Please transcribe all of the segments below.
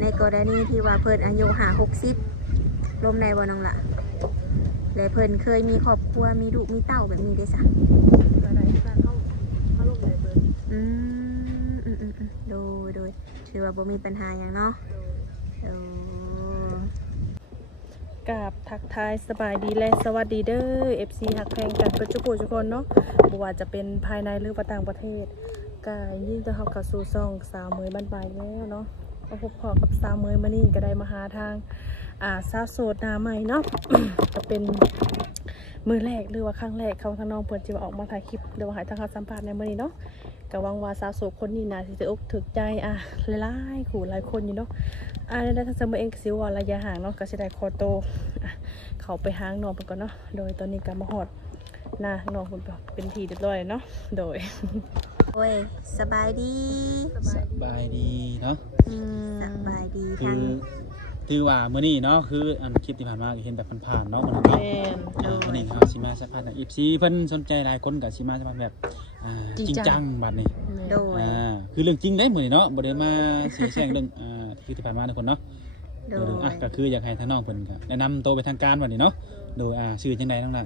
ในกรณีที่ว่าเพิ่นอายุ60ล้มในบ่น้องละและเพิ่นเคยมีครอบครัวมีลูกมีเต้าแบบนี้ได้ซะก็ได้การเข้าลงได้เบิดอืมโดยถือว่าบ่มีปัญหาหยังเนาะเออ กับทักทายสบายดีและสวัสดีเด้อ FC หักแพงกันเปิดจุกุทุกคนเนาะบ่ว่าจะเป็นภายในหรือว่าต่างประเทศก็ยิ่งจะเข้ากับสู่ซ่องสาวเมยบ้านปลายแล้วเนาะมาพบพอกับสาวเมยมานี่ก็ได้มาหาทางสาวโสดหน้าใหม่เนาะ ก็เป็นมือแรกหรือว่าครั้งแรกเขาทางน้องเปิดจิว่าออกมาถ่ายคลิปหรือว่าหายทางเขาสัมภาษณ์ในมื้อนี้เนาะก็หวังว่าสาวโสดคนนี้น่าสิถูกอกถูกใจหลายๆคู่หลายคนอยู่เนาะได้ทั้งเสมอเองก็สิว่าระยะห่างเนาะก็สิได้คอโตเขาไปหางน้องเพิ่นก่อนเนาะโดยตอนนี้ก็มาฮอดหน้าน้องเพิ่นเป็นทีเรียบร้อยเนาะโดย โอ้ยสบายดี สบายดีเนาะ สบายดี คื ทั้ง อถือว่ามื้อนี้เนาะคืออันคลิปที่ผ่านมาก็เห็นแบบผ่านๆเนาะมื้อ แม นี้ น มื้อนี้เฮาสิมาสัมภาษณ์ทาง FC เพิ่นสนใจหลายคนก็สิมาสัมภาษณ์แบบจริงจังบัดนี้ โดย คือเรื่องจริงได้มื้อนี้เนาะบ่ได้มาสิแซงเรื่องที่ผ่านมาทุกคนเนาะ โด โด ย ยก็คืออยากให้ทางน้องเพิ่นก็แนะนำตัวเป็นทางการบัดนี้เนาะโดยชื่อจังได๋น้องล่ะ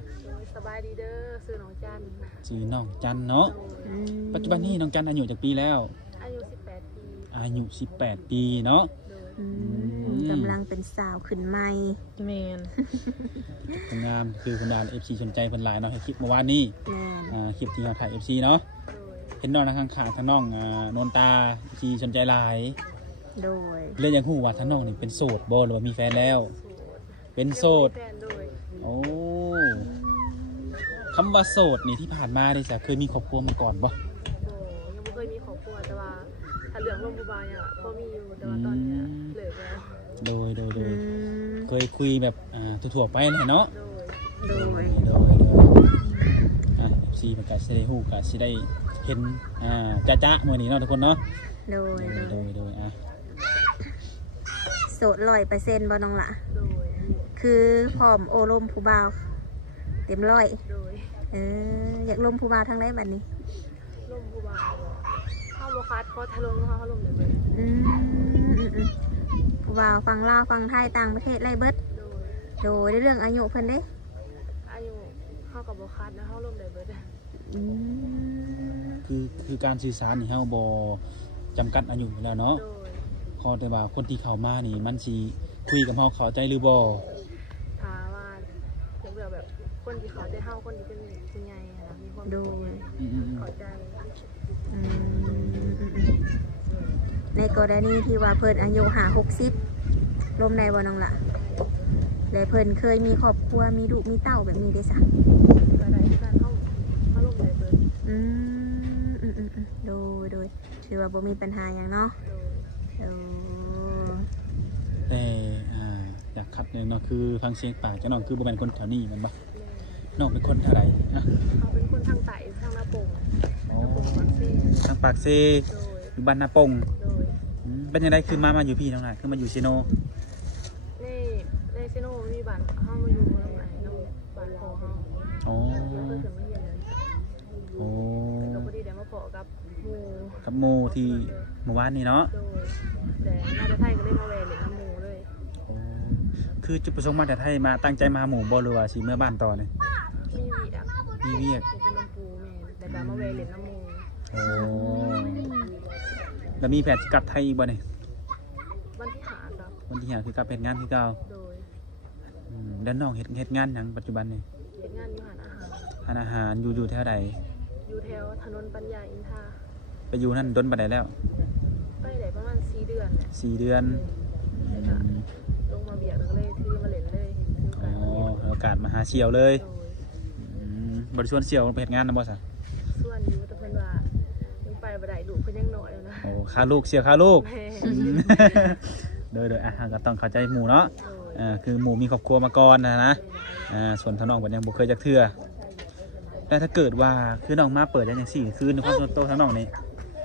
สบายดีเด้อซื้อน้องจัน ชื่อน้องจันเนาะ อืม ปัจจุบันนี้น้องจันอายุจักปีแล้ว อายุ18ปี อายุ18ปีเนาะ โดย อืกำลังเป็นสาวขึ้นใหม่ แมน ผลงานคือคนดาน FC สนใจเพิ่นหลายเนาะให้คลิปเมื่อวานนี้ แม่น คลิปที่เราถ่าย FC เนาะ โดย เห็นน้องทางข้างๆทางน้องนนตา FC สนใจหลาย โดย เรื่องยังฮู้ว่าทางน้องนี่เป็นโสดบ่หรือว่ามีแฟนแล้ว โสด เป็นโสด แฟนโดย โอ้คำว่าโสดนี่ที่ผ่านมาได้จ้ะเคยมีครอบครัวมาก่อนบ่ โบยังไม่เคยมีครอบครัวแต่ว่าถ้าเรื่องลมบุบาเนี่ยพอมีอยู่แต่ว่าตอนเนี้ยเลิกแล้ว โดย อืม เคยคุยแบบทั่วๆไปแหละเนาะ โดย โดย FC มันก็สิได้ฮู้ก็สิได้เห็นจ๊ะๆมื้อนี้เนาะทุกคนเนาะ โดย โดยโสด100%บ่น้องละ โดย คือพร้อมโอลมผู้บ่าวเต็มร้อย โดย อยากลมผู้บ่าวทางไหนบัดนี้ ลมบุบาเข้าโบคัสเพราะทะลุเข้าลมเลย อืมผู้บ่าวฟังลาวฟังไทยต่างประเทศไรเบิด โดย โดยในเรื่องอายุเพิ่นเด้ อายุเข้ากับโบคัสนะเข้าลมเลยเบิด อืม คือการสื่อสารนี่เฮาบ่จำกัดอายุอยู่แล้วเนาะ โดย ขอแต่ว่าคนที่เข้ามานี่มันสิคุยกับเฮาเข้าใจหรือบ่ ถามว่าถึงแบบคนที่เขาได้เข้าคนที่เป็นผู้ใหญ่นะมีความเป็นผู้ใหญ่ อืม เข้าใจ อืมในกรณีที่ว่าเพิ่นอายุ60ล้มในบ่น้องละและเพิ่นเคยมีครอบครัวมีลูกมีเต้าแบบนี้ได้ซะ ก็ได้การเข้าลมเลยเบิด อืมโดยถือว่าบ่มีปัญหาหยังเนาะ โดย แต่อยากคัดเลยเนาะคือฟังเสียงปากเจ้าน้องคือบ่แม่นคนแถวนี้แมันบ่น้องเป็นคนแถวใดนะ เขาเป็นคนทางใต้ทางนาปง อ๋อ นาปงบางซี ทางปากเซ โดย อยู่บ้านนาปง โดย เป็นจังไดคือมาอยู่พี่น้องน่ะคือมาอยู่ซิโน ในซิโนมีบ้านเข้ามาอยู่ตรงไหนน้องบ้านพอเขา อ๋อ เพื่อนมาเยี่ยมเลย โอ้ แต่ก็พอดีได้มาพอกับหมู่ กับโมที่เมื่อวานนี้เนาะ โดยแต่มาแต่ไทยก็เลยมาแวะเล่นน้ำหมูเลย โอ้คือจุดประสงค์มาแต่ไทยมาตั้งใจมาหาหมู่บ่หรือว่าสิเมื่อบ้านต่อเนี่ย มีเวียก มีเวียก เป็นลำพูแม่แต่ก็มาแวะเล่นน้ำหมู โอ้แล้วมีแผนสิกลับไทยอีกบ่เนี่ย วันที่หาครับ วันที่หาคือกลับเฮ็ดงานคือเก่า โดย แล้วน้องเฮ็ดงานหยังปัจจุบันนี่ เฮ็ดงานอยู่หานอาหาร ทานอาหารอยู่แถวใด อยู่แถวถนนปัญญาอินทรา ไปอยู่นั่นดนปานใดแล้ว ไปได้ประมาณ4 เดือนแหละ 4 เดือน แล้วก็ลงมาเบียดแล้วก็เลยถือมาเล่นเลยถื อ๋ อ อ การมาเล่น โอกาสมาหาเสี่ยวเลย โดย บริชวนเสี่ยวไปเฮ็ดงานนำบ่ซะ ส่วนอยู่แต่เพิ่นว่ายังไปบ่ได้ลูกเพิ่นยังน้อยอยู่นะ โอ้ค่าลูกเสี่ยวค่าลูก แม่ โดยก็ต้องเข้าใจหมู่เนาะ โดย คือหมู่มีครอบครัวมาก่อนนะส่วนทางน้องเพิ่นยังบ่เคยจักเทื่อแต่ถ้าเกิดว่าคือน้องมาเปิดจังซี่คือในความส่วนตัวทางน้องนี่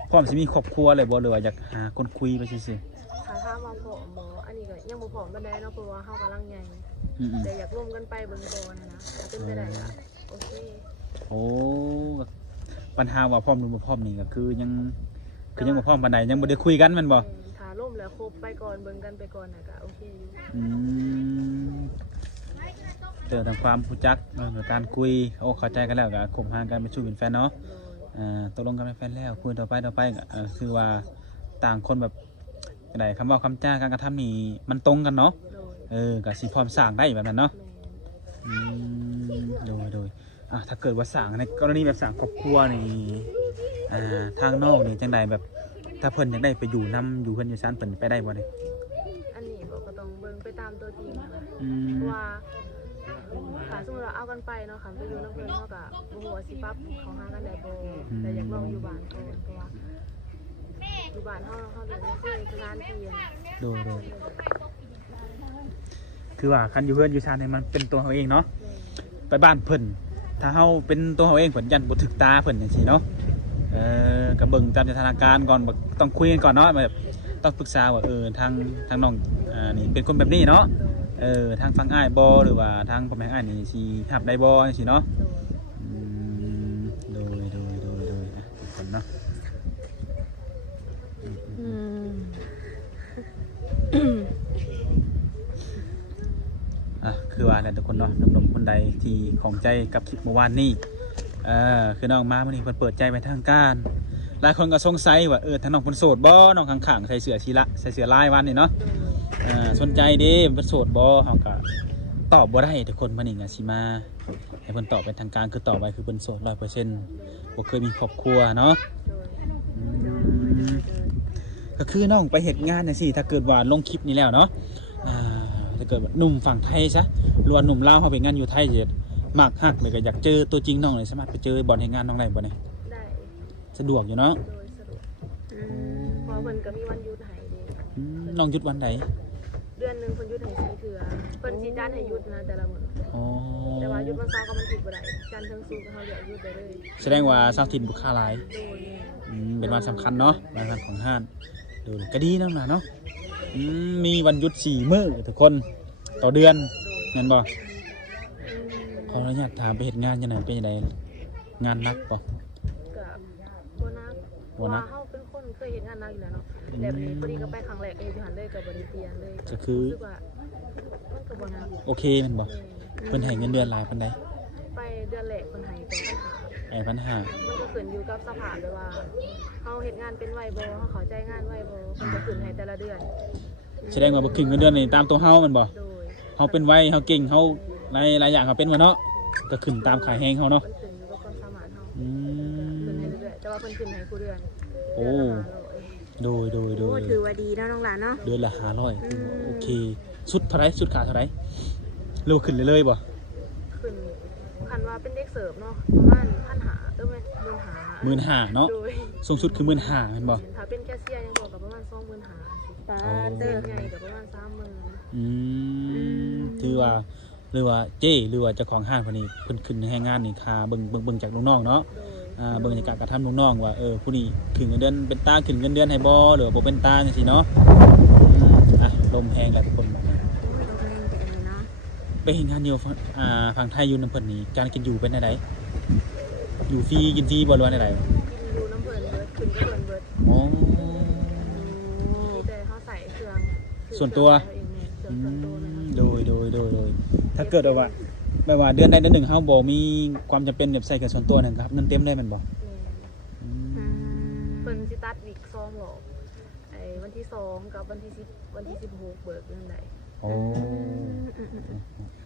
พร้อมสิมีครอบครัวเลยบ่หรือว่าอยากหาคนคุยไปซื่อ ถ้าถามว่าผอมบ่อันนี้ก็ยังบ่ผอมปานใดเนาะเพราะว่าเฮากำลังใหญ่ ๆอืม แต่อยากร่วมกันไปเบิ่งก่อนนะถ้าเป็นไปได้ก็โอเค โอ้ปัญหาว่าพร้อมหรือบ่พร้อมนี่ก็คือยังบ่พร้อมปานใดยังบ่ได้คุยกันแม่นบ่ ถ้าร่วม มแล้วคบไปก่อนเบิ่งกันไปก่อนน่ะก็โอเคอยู่ อืมเจอทางความรู้จักเรื่องการคุยโอ้เข้าใจกันแล้วก็คบหากันเป็นชู้เป็นแฟนเนาะตกลงกันเป็นแฟนแล้วคุยต่อไปก็คือว่าต่างคนแบบไหนคำเว้าคำจ้าการกระทำนี่มันตรงกันเนาะ โดย ก็สิพร้อมสร้างได้แบบนั้นเนาะ แม่ อืมโดยถ้าเกิดว่าสร้างในกรณีแบบสร้างครอบครัวนี่ทางนอกนี่จังใดแบบถ้าเพิ่นอยากได้ไปอยู่นํอยู่เพิ่นอยู่ซั่นเพิ่นไปได้บ่เนี่ย อันนี้บอกก็ต้องเบิ่งไปตามตัวจริงนะ อืม เพราะว่าถ้าสมมติเราเอากันไปเนาะค่ะไปอยู่น้ำเพิ่นเฮาก็บ่ฮู้ว่าสิปรับเขาหากันได้บ่แต่อยากลองอยู่บ้านก่อนเพราะว่าอยู่บ้านเฮาเลยบ่เคยสถานที่อะ โดยคือว่าคันอยู่เพื่อนอยู่ชาติเนี่ยมันเป็นตัวเขาเองเนาะไปบ้านเพิ่นถ้าเฮาเป็นตัวเขาเองเพิ่นยันบ่ถึกตาเพิ่นจังซี่เนาะก็เบิ่งตามสถานการณ์ก่อนแบบต้องคุยกันก่อนเนาะแบบต้องปรึกษาว่าทางน้องนี่เป็นคนแบบนี้เนาะทางฝั่งอ้ายบ่หรือว่าทางพ่อแม่อ้ายนี่สิรับได้บ่จังซี่เนาะอืมโดยทุกคนเนาะ อืม คือว่าเนี่ยทุกคนเนาะหนุ่มๆคนใดที่ของใจกับคลิปเมื่อวานนี้คือน้องมาวันนี้เพิ่นเปิดใจไปทางการหลายคนก็สงสัยว่าทางน้องเพิ่นโสดบ่น้องข้างๆใส่เสื้อชีละใส่เสื้อลายวันนี่เนาะสนใจเด้เพิ่นโสดบ่เฮาก็ตอบบ่ได้ทุกคนมื้อนี้ก็สิมาให้เพิ่นตอบเป็นทางการคือตอบไว้คือเพิ่นโสด 100% บ่เคยมีครอบครัวเนาะก็คือน้องไปเฮ็ดงานจังซี่ถ้าเกิดว่าลงคลิปนี้แล้วเนาะถ้าเกิดว่าหนุ่มฝั่งไทยซะหรือว่าหนุ่มลาวเฮาไปงานอยู่ไทยจะมักฮักเลยก็อยากเจอตัวจริงน้องเลยสามารถไปเจอบ่อนเฮ็ดงานน้องได้บ่เนี่ย ได้ สะดวกอยู่เนาะ โดยสะดวกเพราะเพิ่นก็มีวันหยุดให้เด้ น้องหยุดวันใด เดือนหนึงเพิ่นหยุดให้4เทื่อเพิ่นสิจัดให้หยุดนะแต่ละมื้อ อ๋อ แต่ว่าหยุดวันเสาร์ก็มันผิดบ่ได้จันทร์ถึงศุกร์เฮาอยากหยุดได้เลย แสดงว่าเสาร์อาทิตย์ลูกค้าหลาย โดย เป็นวันสำคัญเนาะวันสำคัญของห้างดูก็ดีน้องน่ะเนาะมีวันหยุด4มื้อทุกคนต่อเดือนแม่นบ่ขออนุญาตถามไปเฮ็ดงานจังได๋เป็นจังไดงานหนักบ่ กับบ่นักเพราะว่าเฮาเป็นคนเคยเห็นงานหนักอยู่แล้วเนาะแบบนี้พอดีก็ไปครั้งแรกเองอยู่หันเลยก็บ่ได้เปลี่ยนเลย ก็คือ รู้สึกว่ามันก็บ่นัก โอเคแม่นบ่เพิ่นให้เงินเดือนหลายปานใด ไปเดือนแรกเพิ่นให้แต่ปัญหา 8,500 มันก็ขึ้นอยู่กับสภาพเลยว่าเฮาเฮ็ดงานเป็นไวบ่เฮาเข้าใจงานไวบ่เพิ่นจะขึ้นให้แต่ละเดือน แสดงว่าบ่ขึ้นเงินเดือนนี่ตามตัวเฮาแม่นบ่ โดย เฮาเป็นไวเฮาเก่งเฮาหลายอย่างเฮาเป็นบ่เนาะก็ขึ้นตามขายแฮงเฮาเนาะ มันขึ้นอยู่กับความสามารถเฮา อื ขึ้น ม ให้เรื่อยๆแต่ว่าเพิ่นขึ้นให้ผู้เดือน โอ้ เดือนละ500 โดย โอ้ถือว่าดีเนาะน้องหลานเนาะ เดือนละ500คือโอเคสุดเท่าไหร่สุดขาเท่าไหร่เร็วขึ้นเรื่อยๆบ่ ขึ้นคันว่าเป็นเด็กเสิร์ฟเนาะประมาณ1,500แม่15,000 15,000เนาะ โดย สูงสุดคือ15,000แม่นบ่ ถ้าเป็นแคชเชียร์ยังบอกกับประมาณ25,000 ป้า เต เต อ อ ร์ ร์ ใหญ่กับประมาณ30,000 อืมถือว่าหรือว่าเจ้หรือว่าเจ้าของห้างคนนี้เพิ่นขึ้นให้งานนี่ค่าเบิ่งจากลูกน้องเนาะ โดย เบิ่งจากการกระทำลูกน้องว่าผู้นี้ขึ้นเงินเดือนเป็นตาขึ้นเงินเดือนให้บ่หรือว่าบ่เป็นตาจังซี่เนาะลมแฮงแล้วทุกคนบัดนี้ โอ้ยต้องแรงแต่อันนี้เนาะ ไปเฮ็ดงานอยู่ฝั่งไทยอยู่นำเพิ่นนี่การกินอยู่เป็นจังได๋อยู่ฟรีกินฟรีบ่หรือว่าจังได๋ กินอยู่น้ำเพิ่นเบิดขึ้นก็เพิ่นเบิด อ๋อ มีแต่เขาใส่เครื่อง ส่วนตัว เครื่องส่วนตัวเลยค่ะ โดยถ้าเกิดว่าแบบว่าเดือนใดเดือนหนึ่งเฮาบ่มีความจำเป็นแบบใส่กับส่วนตัวนั่นครับเงินเต็มได้แม่นบ่ แม่น อืม เพิ่นสิตัดวิก2หรอกไอ้วันที่2กับวันที่10วันที่16เบิกเงินได้ โอ้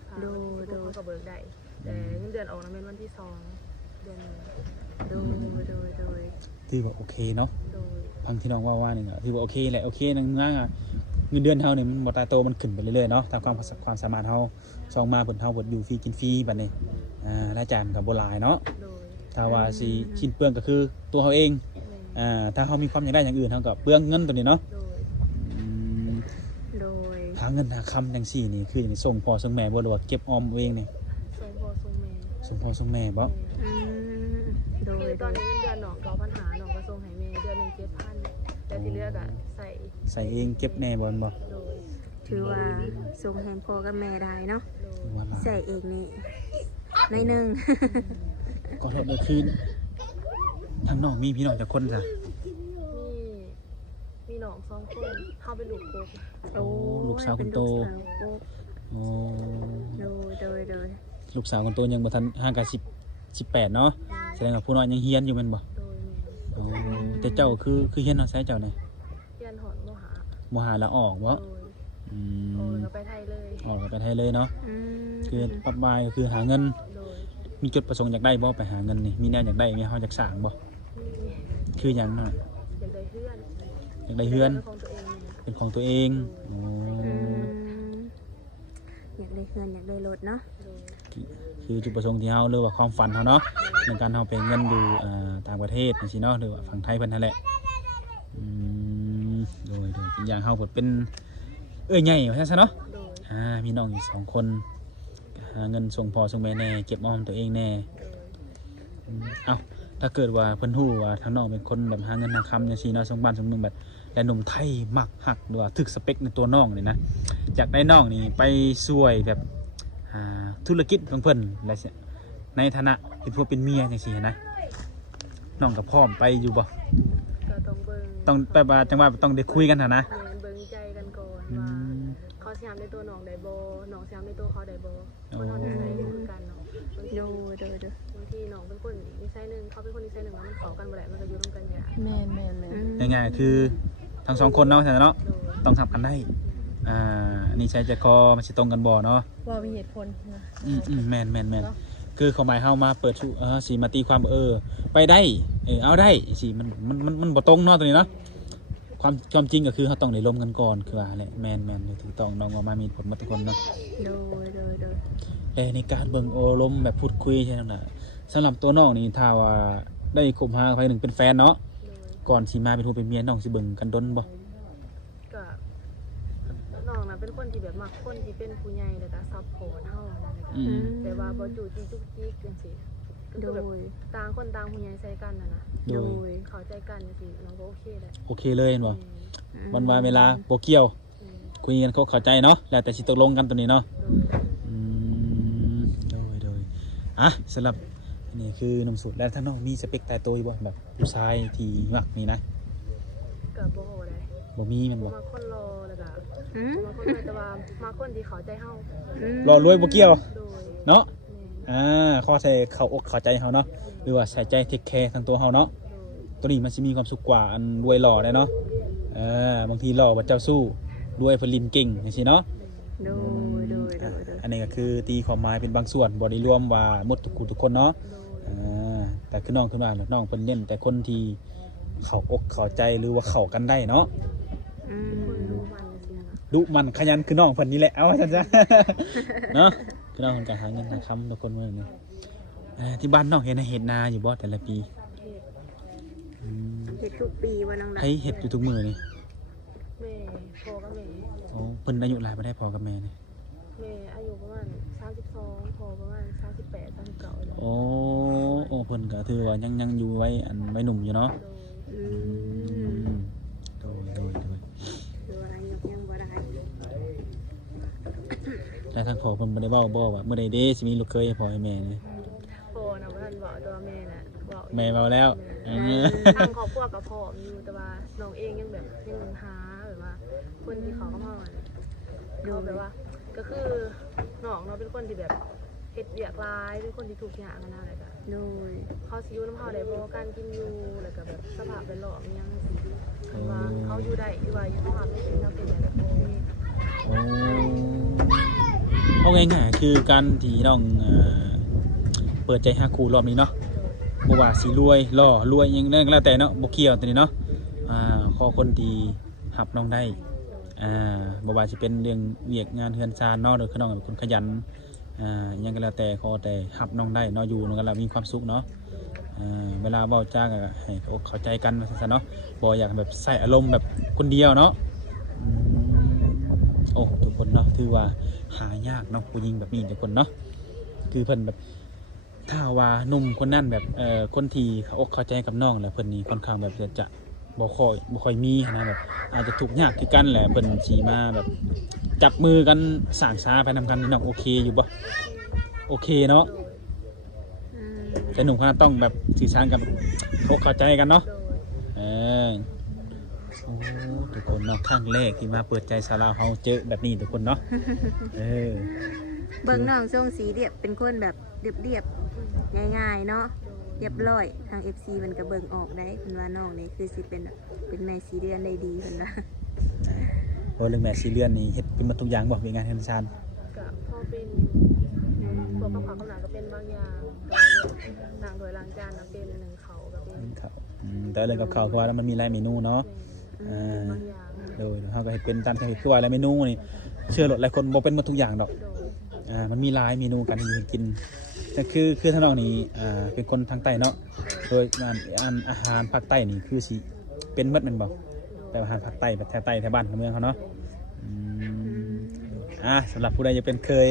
ค่ะ ดู วันที่16เขาก็เบิกได้แต่เงินเดือนออกนะแม่นวันที่2เดือนหนึง โดย ถือว่าโอเคเนาะ โดย พังที่น้องว่านี่ก็ถือว่าโอเคแหละโอเคนั่นงานเงินเดือนเฮานี่มันบ่ตายโตมันขึ้นไปเรื่อยๆเนาะตามความสามารถเฮาซองมาเพิ่นเฮาเบิดอยู่ฟรีกินฟรีบัดนี้รายจ่ายมันก็บ่หลายเนาะ โดย ถ้าว่าสิชิ้นเปลืองก็คือตัวเฮาเอง แม่น ถ้าเฮามีความอยากได้อย่างอื่นเฮาก็เปลืองเงินตัวนี้เนาะ โดย อืม โดย หาเงินหาคำจังซี่นี่คืออย่างนี้ส่งพ่อส่งแม่บ่หรือว่าเก็บออมเอาเองนี่ ส่งพ่อส่งแม่ ส่งพ่อส่งแม่บ่ อืมโดย คือตอนนี้เงินเดือนน้อง9,500น้องก็ส่งให้แม่เดือนหนึง7,000แต่ที่เหลือก็ใส่ เองเก็บแน่บ่นบ่ โดย ถือว่าส่งแฮมพ่อกับแม่ได้เนาะ โดย ว่าหลาย ใส่เองนี่ในหนึ่ง ก็โทษเลยคือทางน้องมีพี่น้องจักคนจ้ะ มีน้อง 2คนเฮาเป็นลูกโกก โอ้ ลูกสาวคนโต เป็นลูกสาวโอ้ โอ้ โดย ลูกสาวคนโตยังบ่ทันห่างกัน18เนาะแสดงว่าผู้น้อยยังเฮียนอยู่แม่นบ่ โดยแม่ โอ้แต่เจ้าคือเฮียนเนาะใช้เจ้านี่ เรียนหอดมหา บ่หาแล้วออกบ่ โดย อื โอ้ ม ก็ไปไทยเลย ออกก็ไปไทยเลยเนาะ อืม คือปับบายก็คือหาเงิน โดย มีจุดประสงค์อยากได้บ่ไปหาเงินนี่มีแนวอยากได้มีเฮาอยากสร้างบ่ นี่ คือหยังเนาะ อยากได้เพื่อน อยากได้เฮือน เป็นของตัวเองเนี่ย เป็นของตัวเองโอ้ อืมอยากได้เฮือนอยากได้รถเนาะ โดย คือจุดประสงค์ที่เฮาหรือว่าความฝันเฮาเนาะในการเฮาไปเงินอยู่ต่างประเทศจังซี่เนาะหรือว่าฝั่งไทยเพิ่นนั่นแหละอืมโดยอีกอย่างเฮาก็เป็นเอ้ยใหญ่ว่าซั่นซะเนาะ โดย มีน้องอยู่2คนหาเงินส่งพ่อส่งแม่แน่เก็บออมตัวเองแน่ โดย เอ้าถ้าเกิดว่าเพิ่นฮู้ว่าทางน้องเป็นคนแบบหาเงินหาคำจังซี่เนาะส่งบ้านส่งเมืองแบบและหนุ่มไทยมักฮักหรือว่าถึกสเปคในตัวน้องนี่นะอยากได้น้องนี่ไปช่วยแบบธุรกิจของเพิ่นและในฐานะเป็นผัวเป็นเมียจังซี่นะน้องก็พร้อมไปอยู่บ่ ก็ต้องเบิ่ง ต้องไปว่าจังว่าต้องได้คุยกันหั่นนะ แม่นเบิ่งใจกันก่อน อื ว่าม เขาสิทำในตัวน้องได้บ่น้องสิทำในตัวเขาได้บ่ โอ้ คนเรานิสัยบ่คือกันเนาะบางที โดย บางทีน้องเป็นคนนิสัยหนึงเขาเป็นคนนิสัยหนึงแล้วมันเข้ากันบ่ได้มันก็อยู่ร่วมกันยาก แม่น ง่ายๆคือทั้งสองคนเนาะเนาะ โดย ต้องทำกันได้อันนี้ใช้ใจคอมันสิตรงกันบ่เนาะ ว่ามีเหตุผลนะ แม่นคือความหมายเฮามาเปิดสู่สีมาตีความไปได้เอาได้สิมันบ่ตรงเนาะตัวนี้เนาะความจริงก็คือเฮาต้องได้ร่วมกันก่อนคือว่าแหละแม่นถูกต้องน้องว่ามามีผลมาทุกคนเนาะ โดย แต่ในการเบิ่งโอลมแบบพูดคุยใช่นั่นน่ะสำหรับตัวน้องนี่ถ้าว่าได้คบหาใครหนึ่งเป็นแฟนเนาะ โดย ก่อนสิมาเป็นผัวเป็นเมียน้องสิเบิ่งกันดนบ่ ก็น้องน่ะเป็นคนที่แบบมักคนที่เป็นผู้ใหญ่แล้วก็ซัพพอร์ตเฮานั่นแหละ อืม แต่ว่าบ่จู่จี้จุกจิกจังซี่ก็ โด คือแบบ ย ต่างคนต่างผู้ใหญ่ใส่กันน่ะนะ โด โด ย ย เข้าใจกันจังซี่น้องก็โอเคแหละ โอเคเลยเห็นบ่วันว่าเวลาบ่เกี่ยว อืม คุยกันเขาเข้าใจเนาะแล้วแต่สิตกลงกันตัวนี้เนาะ โดย อืมโดยสำหรับนี่คือหนุ่มโสุดแล้วถ้าน้องมีสเปคตายตัวอยู่บ่แบบผู้ชายที่มักนี่นะ ก็บ่โหได้ บ่มีแมันบ่ มาคนรอแล้วก็ อืม มาคนรอแต่ว่ามาคนที่เข้าใจเฮาร อรวยบ่เกี่ยว โดย เนาะ แม่น ข้อใส่เข้าอกเข้าใจเฮาเนาะหรือว่าใส่ใจเทคแคร์ทั้งตัวเฮาเนาะ โดย ตัวนี้มันสิมีความสุขกว่าอันรวยหล่อได้เนาะบางทีหล่อบ่เจ้าสู้รวยเพิ่นลิ้นเก่งจังซี่เนาะ โดย อันนี้ก็คือตีความหมายเป็นบางส่วนบ่ได้รวมว่าหมดทุกคนเนาะ โดย แต่คือน้องคือว่าน้องเพิ่นเน้นแต่คนที่เข้าอกเข้าใจหรือว่าเข้ากันได้เนาะ อื คน ม รู้มันจังซี่นะ ดุมันขยันคือน้องเพิ่นนี่แหละเอาว่าซั่นซะ เนาะคือน้องเพิ่นก็หาเงินหาคำทุกคนมื้อนี้ที่บ้านน้องเฮ็ดนาอยู่บ่แต่ละปี เฮ็ด อืม เฮ็ดทุกปีว่าน้องหลั ใครเฮ็ดอยู่ทุกมื้อนี่ แม่พ่อกับแม่ โอ้เพิ่นอายุหลายบ่ได้พอกับแม่นี่ แม่อายุประมาณ32พ่อประมาณ38 39แล้ว โอ้เพิ่นก็ถือว่ายังอยู่ไว้อันไว้หนุ่มอยู่เนาะ โดย อื อื ม มโดย คือว่าอายุยังบ่ได้ แต่ทางพ่อเพิ่นบ่ได้เว้าบ่ว่าเมื่อใดเด้สิมีลูกเคยให้พ่อให้แม่นี่ พ่อนะว่าท่านบอกตัวแม่น่ะบอก แม่เว้าแล้วเออ ทางครอบครัวกับพ่อมีอยู่แต่ว่าน้องเองยังแบบยังหาแบบว่า คนที่เขาเข้ามาเขาแบบว่า ก็คือน้องเราะเป็นคนที่แบบเฮ็ดเวียกร้ายเป็นคนที่ถูกอย่างกันนะอะไรกัน โดย เขาสิอยู่น้ำเขาได้บ่การกินอยู่แล้วก็แบบสภาพแวดล้อมอิหยังจังซี่คันว่าเขาอยู่ได้อยู่ว่าอยู่สภาพไม่เป็นเราเป็นแบบนี้ โอ้เอาง่ายๆคือการที่น้องเปิดใจหาคู่รอบนี้เนาะบ่ว่าสิรวยหล่อรวยหยังแล้วแต่เนาะบ่เกี่ยวตัวนี้เนาะขอคนที่หับน้องได้บ่ว่าสิเป็นเรื่องเวียกงานเฮือนซานเนาะหรือคือน้องเป็นคนขยันหยังก็แล้วแต่ขอแต่หับน้องได้เนาะอยู่นำกันแล้วมีความสุขเนาะเวลาเว้าจาก็ให้เข้าใจกันว่าซั่นๆเนาะบ่อยากแบบใส่อารมณ์แบบคนเดียวเนาะโอ้ทุกคนเนาะถือว่าหายากเนาะผู้หญิงแบบนี้ทุกคนเนาะคือเพิ่นแบบถ้าว่าหนุ่มคนนั้นแบบคนที่เขาอกเข้าใจกับน้องแล้วเพิ่นนี่ค่อนข้างแบบจะบ่ค่อยมีนะแบบอาจจะทุกข์ยากคือกันแหละเพิ่นสิมาแบบจับมือกันสร้างสาไปนำกันนี่น้องโอเคอยู่บ่โอเคเนาะ อืม แต่หนุ่มคนนั้นต้องแบบสื่อสารกับอกเข้าใจกันเนาะ โดย เออโอ้ ทุกคนเนาะครั้งแรกที่มาเปิดใจสาวลาวเฮาเจอแบบนี้ทุกคนเนาะเออ เบิ่งน้องทรงสีเรียบเป็นคนแบบเรียบๆง่ายๆเนาะเรียบร้อยทาง FC มันก็เบิ่งออกได้เพิ่นว่าน้องนี่คือสิเป็นแบบเป็นแม่สีเดือนได้ดีเพิ่นว่า เพราะเรื่องแม่ซีเรียนนี่เฮ็ดเป็นมาทุกอย่างบ่มีงานเฮ็ดชาน ก็พอเป็นพวกข้าวผัดข้าวหลามก็เป็นบางอย่างล้างถ้วยล้างจานก็เป็นหนึ่งเขาก็เป็น ครับแต่เรื่องกับข้าวคือว่ามันมีหลายเมนูเนาะอ่า บางอย่าง โดยเฮาก็เฮ็ดเป็นตามที่เฮ็ดคือว่าหลายเมนูนี่เชื่อหลดหลายคนบ่เป็นหมดทุกอย่างดอก โดย มันมีหลายเมนูการที่อยู่ให้กินแต่คือทางนอกนี่เป็นคนทางใต้เนาะโดยอาหารภาคใต้นี่คือสิเป็นหมดแม่นบ่แต่อาหารภาคใต้แบบแถวใต้แถวบ้านของเมืองเขาเนาะสำหรับผู้ใดจะเป็นเคย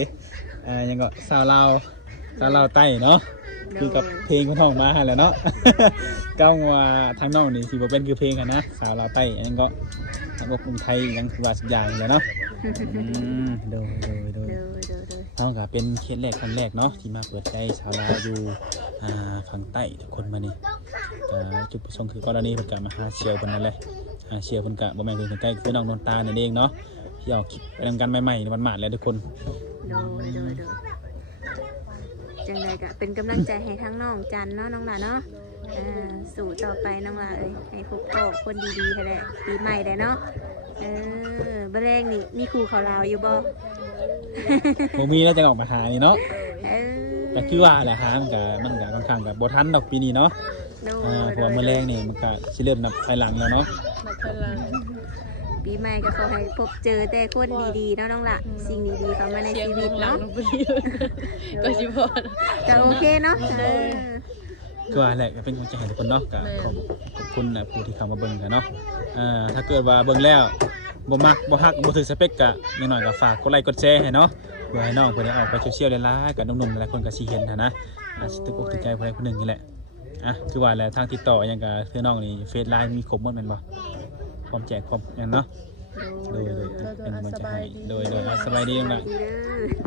ยังก็สาวลาวใต้เนาะคือกับเพลงของท้องมาหั่นแหละเนาะ ก้าวว่าทางนอกนี่สิบ่เป็นคือเพลงกันนะสาวลาวใต้อันนั้นก็ทางกรุงไทยยังคือว่าสักอย่างแหละเนาะโดย โดย น้องก็เป็นเคสแรกครั้งแรกเนาะที่มาเปิดใจชาวลาวอยู่ฝั่งใต้ทุกคนมานี่ก็จุดประสงค์คือกรณีเพิ่นก็มาหาเชียวเพิ่นนั่นแหละหาเชียวเพิ่นก็บ่แม่นเพิ่นใกล้คือน้องนนตานั่นเองเนาะที่ออกคลิปไปนำกันใหม่ๆในวันหมาดแล้วทุกคน โดยจังไดก็เป็นกำลังใจให้ทั้งน้องจันเนาะน้องหล่ะเนาะสู่ต่อไปน้องหล่ะเอ้ยให้พบพ่อคนดีๆให้ได้ปีใหม่ได้เนาะบ่แรงนี่มีครูเขาลาวอยู่บ่ บ่มีแล้วจะออกมาหานี่เนาะ เออ แต่คือว่าแหละฮะมันก็ค่อนข้างกับบ่ทันดอกปีนี้เนาะ โด เพราะว่ามื้อแรงนี่มันก็สิเริ่มนับภายหลังแล้วเนาะ นับพลัง ปีใหม่ก็ขอให้พบเจอแต่คนดีๆเนาะน้องหล่ะสิ่งดีๆเข้ามาใน เสียง ชีวิต หลัง เนาะ ลงไปก็ชิพอด ก็โอเคเนาะ คือว่าแหละก็เป็นกำลังใจให้ทุกคนเนาะก็ขอบคุณผู้ที่เข้ามาเบิ่งกันเนาะถ้าเกิดว่าเบิ่งแล้วบ่มักบ่ฮักบ่ถือสเปคก็อย่างน้อยก็ฝากกดไลค์กดแชร์ให้เนาะเพื่อให้น้องเพิ่นได้ออกไปโซเชียลหลายๆกับหนุ่มๆหลายคนก็สิเห็นนะสิตึกอกตึกใจผู้ใดผู้หนึ่งนี่แหละคือว่าแล้วทางติดต่อหยังก็คือน้องนี่เฟซไลน์มีครบหมดแม่นบ่พร้อมแจกพร้อมหยังเนาะโดยเป็นกำลังใจให้โดยสบายดีจังได๋ ดีเด้อ